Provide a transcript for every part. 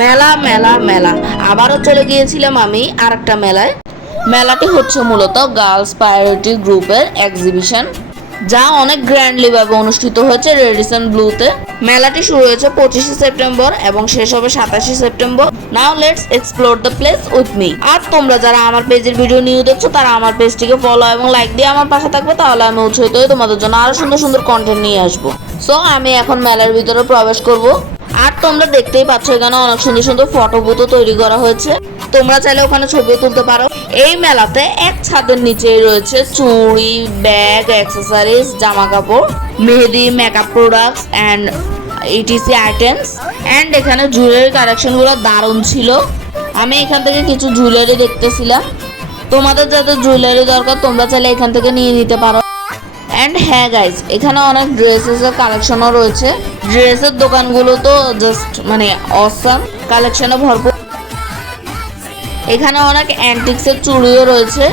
মেলা মেলা মেলা আবারও চলে গিয়েছিলাম আমি আরেকটা মেলায়। মেলাটি হচ্ছে মূলত গার্লস প্রায়োরিটি গ্রুপের এক্সিবিশন, যা অনেক গ্র্যান্ডলি ভাবে অনুষ্ঠিত হয়েছে রেডিসন ব্লুতে। মেলাটি শুরু হয়েছে 25শে সেপ্টেম্বর এবং শেষ হবে 27শে September. Now let's explore the place with me. আর তোমরা যারা আমার পেজের ভিডিও নিউ দেখছো তারা আমার পেজটিকে ফলো এবং লাইক দিয়ে আমার পাশে থাকবে, তাহলে আমি উৎসাহিত হয়ে তোমাদের জন্য আরো সুন্দর সুন্দর কন্টেন্ট নিয়ে আসবো। সো আমি এখন মেলার ভিতরে প্রবেশ করব। আর তোমরা দেখতেই পাচ্ছ এখানে অনেক সুন্দর সুন্দর ফটো বুথও তৈরি করা হয়েছে, তোমরা চাইলে ওখানে ছবিও তুলতে পারো। এই মেলাতে এক ছাদের নিচেই রয়েছে চুড়ি, ব্যাগ, অ্যাক্সেসরিজ, জামা কাপড়, মেহেদি, makeup products and etc items. And এখানে জুয়েলারি কালেকশনগুলো দারুণ ছিল। আমি এখান থেকে কিছু জুয়েলারি দেখতেছিলাম, তোমাদের যাদের জুয়েলারি দরকার তোমরা চাইলে এখান থেকে নিয়ে নিতে পারো। অ্যান্ড হ্যাঁ গাইজ, এখানে অনেক ড্রেসেসের কালেকশনও রয়েছে। ড্রেসের দোকানগুলো তো জাস্ট অসাম, কালেকশনে ভরপুর। এখানে অনেক অ্যান্টিক্সের চুড়িও রয়েছে,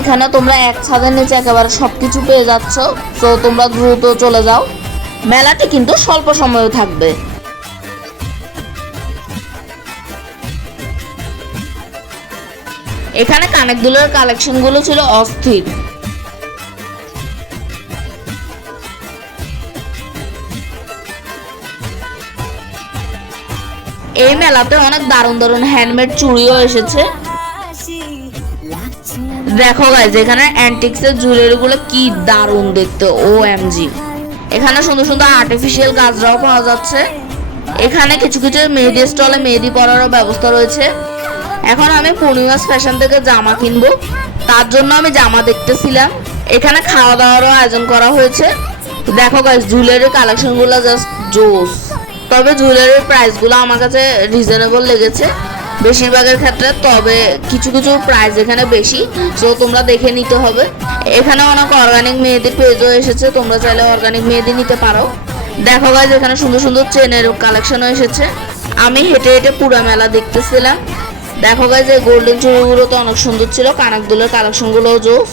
এখানে তোমরা এক ছাদের নিচে একেবারে সবকিছু পেয়ে যাচ্ছ। তো তোমরা দ্রুত চলে যাও, মেলাটি কিন্তু স্বল্প সময় থাকবে। এখানে কানের দুলের কালেকশনগুলো ছিল অস্থির। এই মেলাতে অনেক দারুণ দারুণ হ্যান্ডমেড চুড়িও এসেছে। দেখো গাইজ, এখানে অ্যান্টিক্সের জুয়েলারি গুলো কি দারুণ দেখতে, OMG। এখানে সুন্দর সুন্দর আর্টিফিশিয়াল গাছরাও পাওয়া যাচ্ছে। এখানে কিছু কিছু মেহেদি স্টলে মেহেদি পরারও ব্যবস্থা রয়েছে। এখন আমি পূর্ণিমাস ফ্যাশন থেকে জামা কিনবো, তার জন্য আমি জামা দেখতেছিলাম। এখানে খাওয়া দাওয়ারও আয়োজন করা হয়েছে। দেখো গাইজ, জুয়েলারি কালেকশন গুলো জাস্ট জোস। তবে জুয়েলারির প্রাইসগুলো আমার কাছে রিজনেবল লেগেছে বেশিরভাগের ক্ষেত্রে, তবে কিছু কিছু প্রাইস এখানে বেশি, সো তোমরা দেখে নিতে হবে। এখানে অনেক অর্গানিক মেহেদির পেজও এসেছে, তোমরা চাইলে অর্গানিক মেহেদি নিতে পারো। দেখো গাইজ, এখানে সুন্দর সুন্দর চেনের কালেকশনও এসেছে। আমি হেঁটে হেঁটে পুরো মেলা দেখতেছিলাম। দেখো গাইজ, এই গোল্ডেন চুড়িগুলো তো অনেক সুন্দর ছিল, কানের দুলের কালেকশনগুলোও জোস।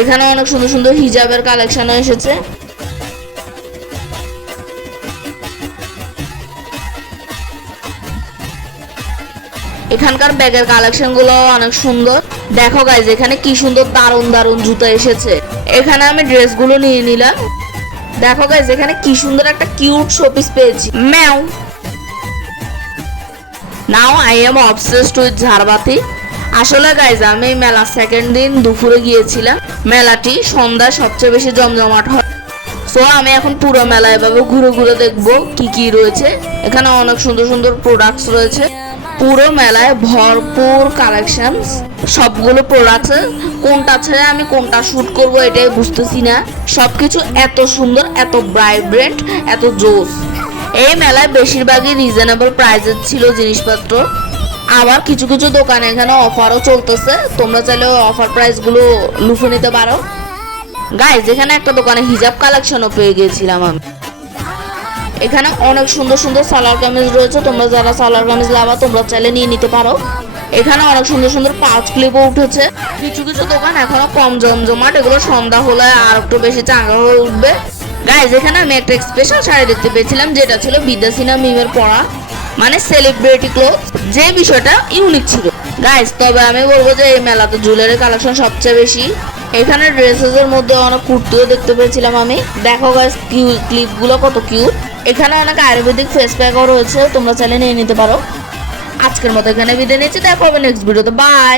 এখানে অনেক সুন্দর সুন্দর হিজাবের কালেকশনও এসেছে। এখানকার ব্যাগের কালেকশন গুলো অনেক সুন্দর। দেখো গাইজ, এখানে কি সুন্দর দারুণ দারুণ জুতো এসেছে। এখানে আমি ড্রেসগুলো নিয়ে নিলাম। দেখো গাইজ, এখানে কি সুন্দর একটা কিউট শোপিস পেয়েছি, meow. Now I am obsessed with ঝাড়বাতি। আসলে গাইজ, আমি মেলা সেকেন্ড দিন দুপুরে গিয়েছিলাম। মেলাটি সন্ধ্যায় সবচেয়ে বেশি জমজমাট হয়। সো আমি এখন পুরো মেলা এভাবে ঘুরে ঘুরে দেখবো কি কি রয়েছে। এখানে অনেক সুন্দর সুন্দর প্রোডাক্টস রয়েছে। পুরো মেলায় ভরপুর কালেকশন, সবগুলো প্রোডাক্টস। কোনটা ছেড়ে আমি কোনটা শুট করব এটাই বুঝতেছি না। সবকিছু এত সুন্দর, এত ভাইব্রেন্ট, এত জোস। এই মেলায় বেশিরভাগই রিজনেবল প্রাইসের ছিল জিনিসপত্র। আবার কিছু কিছু দোকানে এখানে অফারও চলতেছে, তোমরা চাইলে অফার প্রাইসগুলো লুফে নিতে পারো। গাইজ, এখানে একটা দোকানে হিজাব কালেকশনও পেয়ে গিয়েছিলাম আমি। এখানে অনেক সুন্দর সুন্দর সালোয়ার কামিজ রয়েছে, তোমরা যারা সালোয়ার কামিজ লাভা তোমরা চাইলে নিয়ে নিতে পারো। এখানে অনেক সুন্দর সুন্দর পাউচ ক্লিপও উঠেছে। কিছু কিছু দোকান এখনো কম জমজমাট, এগুলো সন্ধ্যা হলে আর একটু বেশি চাঙ্গা হয়ে উঠবে। গাইজ, এখানে আমি একটা স্পেশাল শাড়ি দেখতে পেয়েছিলাম, যেটা ছিল বিদ্যাসিনা মিমের পরা, সেলিব্রিটি ক্লোথ, যে বিষয়টা ইউনিক ছিল গাইজ। তবে আমি বলবো যে এই মেলাতে জুয়েলারি কালেকশন সবচেয়ে বেশি। এখানে ড্রেসেস এর মধ্যে অনেক কুর্তিও দেখতে পেয়েছিলাম আমি। দেখো গাইজ, ক্লিপগুলো কত কিউট। এখানে অনেক আয়ুর্বেদিক ফেস প্যাকও রয়েছে, তোমরা চাইলে নিয়ে নিতে পারো। আজকের মতো এখানে বিদায় নিচ্ছি, দেখা হবে নেক্সট ভিডিওতে, বাই।